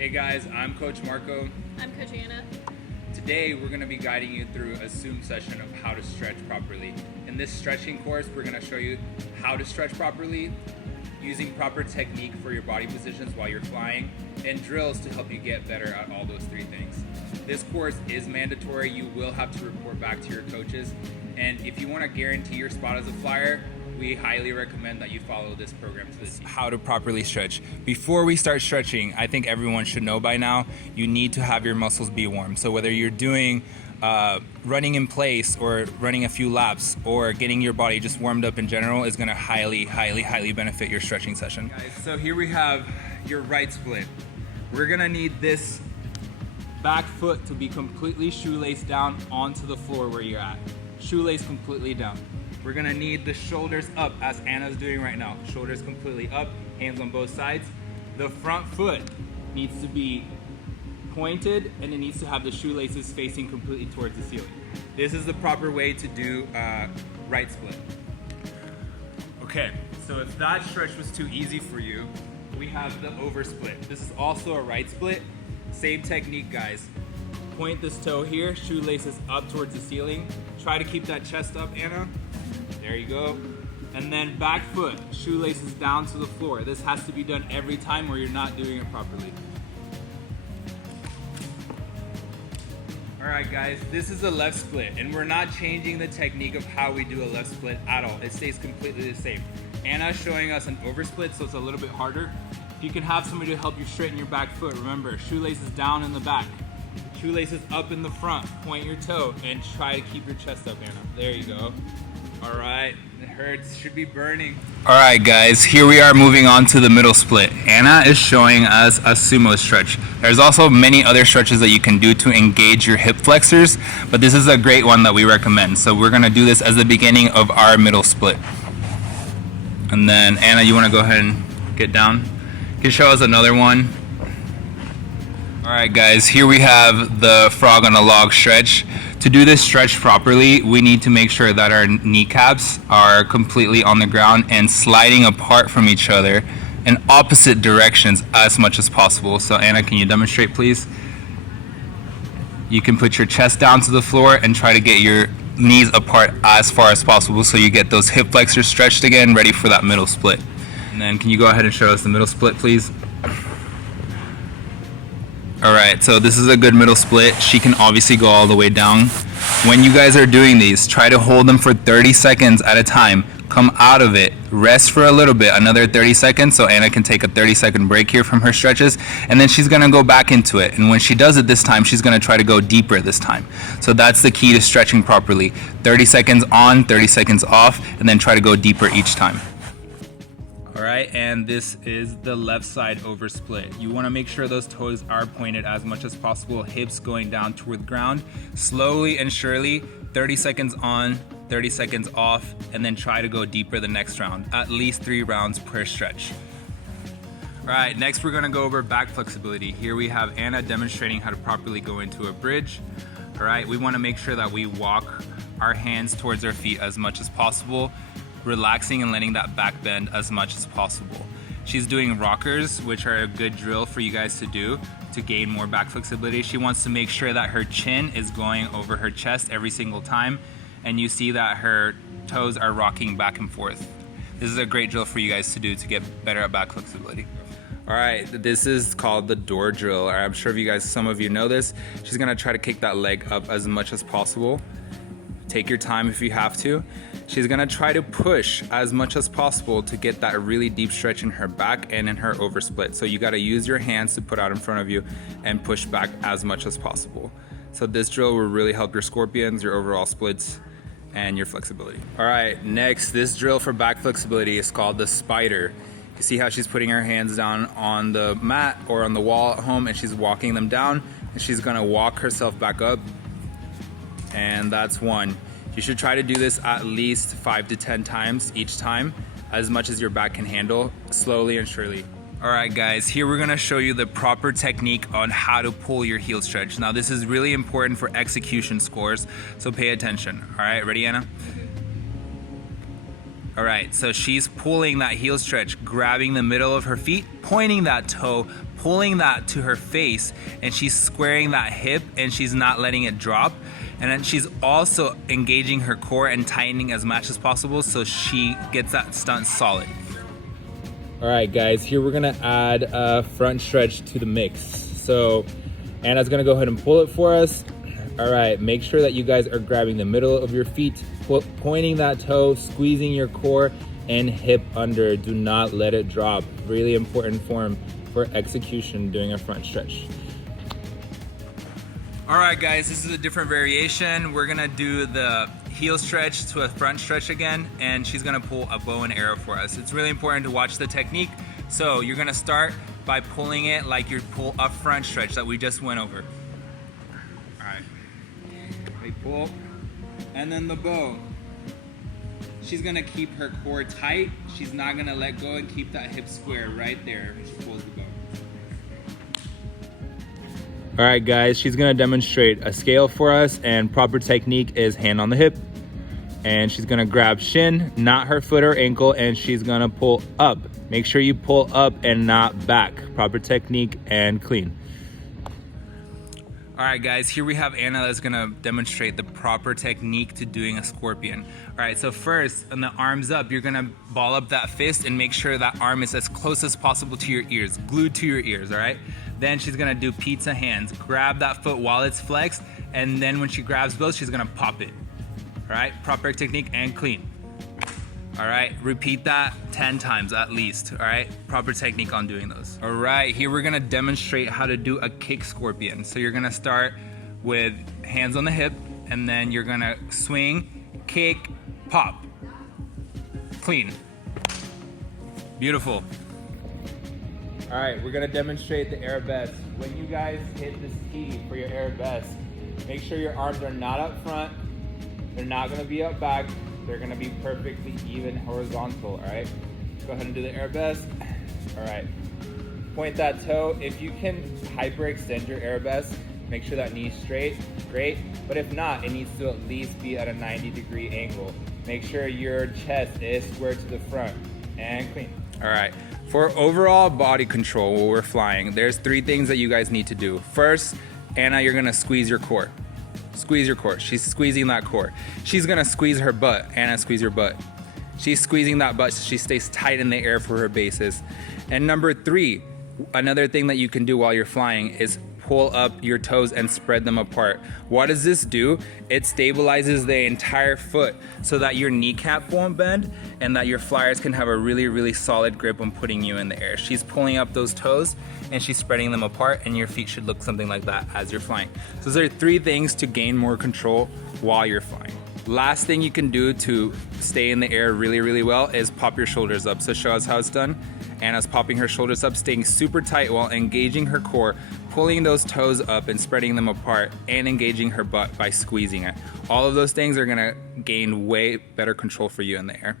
Hey guys, I'm Coach Marco. I'm Coach Anna. Today we're going to be guiding you through a Zoom session of how to stretch properly. In this stretching course, we're going to show you how to stretch properly, using proper technique for your body positions while you're flying, and drills to help you get better at all those three things. This course is mandatory. You will have to report back to your coaches, and if you want to guarantee your spot as a flyer, we highly recommend that you follow this program to the T. How to properly stretch. Before we start stretching, I think everyone should know by now, you need to have your muscles be warm. So whether you're doing running in place or running a few laps or getting your body just warmed up in general is gonna highly benefit your stretching session. Guys, so here we have your right split. We're gonna need this back foot to be completely shoelaced down onto the floor where you're at. Shoelace completely down. We're gonna need the shoulders up as Anna's doing right now. Shoulders completely up, hands on both sides. The front foot needs to be pointed and it needs to have the shoelaces facing completely towards the ceiling. This is the proper way to do right split. Okay, so if that stretch was too easy for you, we have the over split. This is also a right split. Same technique, guys. Point this toe here, shoelaces up towards the ceiling. Try to keep that chest up, Anna. There you go. And then back foot, shoelaces down to the floor. This has to be done every time or you're not doing it properly. All right, guys, this is a left split, and we're not changing the technique of how we do a left split at all. It stays completely the same. Anna's showing us an over split, so it's a little bit harder. If you can have somebody to help you straighten your back foot, remember, shoelaces down in the back, shoelaces up in the front, point your toe, and try to keep your chest up, Anna. There you go. All right, it hurts, should be burning. All right, guys, here we are moving on to the middle split. Anna is showing us a sumo stretch. There's also many other stretches that you can do to engage your hip flexors, but this is a great one that we recommend. So we're gonna do this as the beginning of our middle split. And then Anna, you wanna go ahead and get down? You can show us another one. All right, guys, here we have the frog on a log stretch. To do this stretch properly, we need to make sure that our kneecaps are completely on the ground and sliding apart from each other in opposite directions as much as possible. So Anna, can you demonstrate, please? You can put your chest down to the floor and try to get your knees apart as far as possible so you get those hip flexors stretched again, ready for that middle split. And then can you go ahead and show us the middle split, please? All right, so this is a good middle split. She can obviously go all the way down. When you guys are doing these, try to hold them for 30 seconds at a time. Come out of it, rest for a little bit, another 30 seconds, so Anna can take a 30-second break here from her stretches, and then she's gonna go back into it. And when she does it this time, she's gonna try to go deeper this time. So that's the key to stretching properly. 30 seconds on, 30 seconds off, and then try to go deeper each time. All right, and this is the left side over split. You wanna make sure those toes are pointed as much as possible, hips going down toward the ground. Slowly and surely, 30 seconds on, 30 seconds off, and then try to go deeper the next round. At least 3 rounds per stretch. All right, next we're gonna go over back flexibility. Here we have Anna demonstrating how to properly go into a bridge. All right, we wanna make sure that we walk our hands towards our feet as much as possible, relaxing and letting that back bend as much as possible. She's doing rockers, which are a good drill for you guys to do to gain more back flexibility. She wants to make sure that her chin is going over her chest every single time, and you see that her toes are rocking back and forth. This is a great drill for you guys to do to get better at back flexibility. All right, this is called the door drill. I'm sure some of you know this. She's gonna try to kick that leg up as much as possible. Take your time if you have to. She's gonna try to push as much as possible to get that really deep stretch in her back and in her over split. So you gotta use your hands to put out in front of you and push back as much as possible. So this drill will really help your scorpions, your overall splits, and your flexibility. All right, next, this drill for back flexibility is called the spider. You see how she's putting her hands down on the mat or on the wall at home and she's walking them down, and she's gonna walk herself back up, and that's one. You should try to do this at least 5 to 10 times each time, as much as your back can handle, slowly and surely. All right, guys, here we're gonna show you the proper technique on how to pull your heel stretch. Now, this is really important for execution scores, so pay attention. All right, ready, Anna? All right, so she's pulling that heel stretch, grabbing the middle of her feet, pointing that toe, pulling that to her face and she's squaring that hip and she's not letting it drop. And then she's also engaging her core and tightening as much as possible so she gets that stunt solid. All right, guys, here we're gonna add a front stretch to the mix. So Anna's gonna go ahead and pull it for us. All right, make sure that you guys are grabbing the middle of your feet, pointing that toe, squeezing your core and hip under. Do not let it drop. Really important form for execution doing a front stretch. All right, guys, this is a different variation. We're gonna do the heel stretch to a front stretch again, and she's gonna pull a bow and arrow for us. It's really important to watch the technique. So you're gonna start by pulling it like you pull a front stretch that we just went over. All right, we pull, and then the bow. She's gonna keep her core tight. She's not gonna let go and keep that hip square right there when she pulls the bow. All right, guys, she's gonna demonstrate a scale for us, and proper technique is hand on the hip. And she's gonna grab shin, not her foot or ankle, and she's gonna pull up. Make sure you pull up and not back. Proper technique and clean. All right, guys, here we have Anna that's gonna demonstrate the proper technique to doing a scorpion. All right, so first, on the arms up, you're gonna ball up that fist and make sure that arm is as close as possible to your ears, glued to your ears, all right? Then she's gonna do pizza hands. Grab that foot while it's flexed, and then when she grabs both, she's gonna pop it. All right, proper technique and clean. All right, repeat that 10 times at least, all right? Proper technique on doing those. All right, here we're gonna demonstrate how to do a kick scorpion. So you're gonna start with hands on the hip, and then you're gonna swing, kick, pop. Clean. Beautiful. All right, we're gonna demonstrate the arabesque. When you guys hit this key for your arabesque, make sure your arms are not up front, they're not gonna be up back, they're gonna be perfectly even horizontal, all right? Go ahead and do the arabesque. All right, point that toe. If you can hyperextend your arabesque, make sure that knee's straight, great. But if not, it needs to at least be at a 90-degree angle. Make sure your chest is square to the front, and clean. All right, for overall body control while we're flying, there's 3 things that you guys need to do. First, Anna, you're gonna squeeze your core. Squeeze your core. She's squeezing that core. She's gonna squeeze her butt. Anna, squeeze your butt. She's squeezing that butt so she stays tight in the air for her bases. And number 3, another thing that you can do while you're flying is pull up your toes and spread them apart. What does this do? It stabilizes the entire foot so that your kneecap won't bend and that your flyers can have a really, really solid grip when putting you in the air. She's pulling up those toes and she's spreading them apart, and your feet should look something like that as you're flying. So there are 3 things to gain more control while you're flying. Last thing you can do to stay in the air really, really well is pop your shoulders up. So show us how it's done. Anna's popping her shoulders up, staying super tight while engaging her core, pulling those toes up and spreading them apart, and engaging her butt by squeezing it. All of those things are gonna gain way better control for you in the air.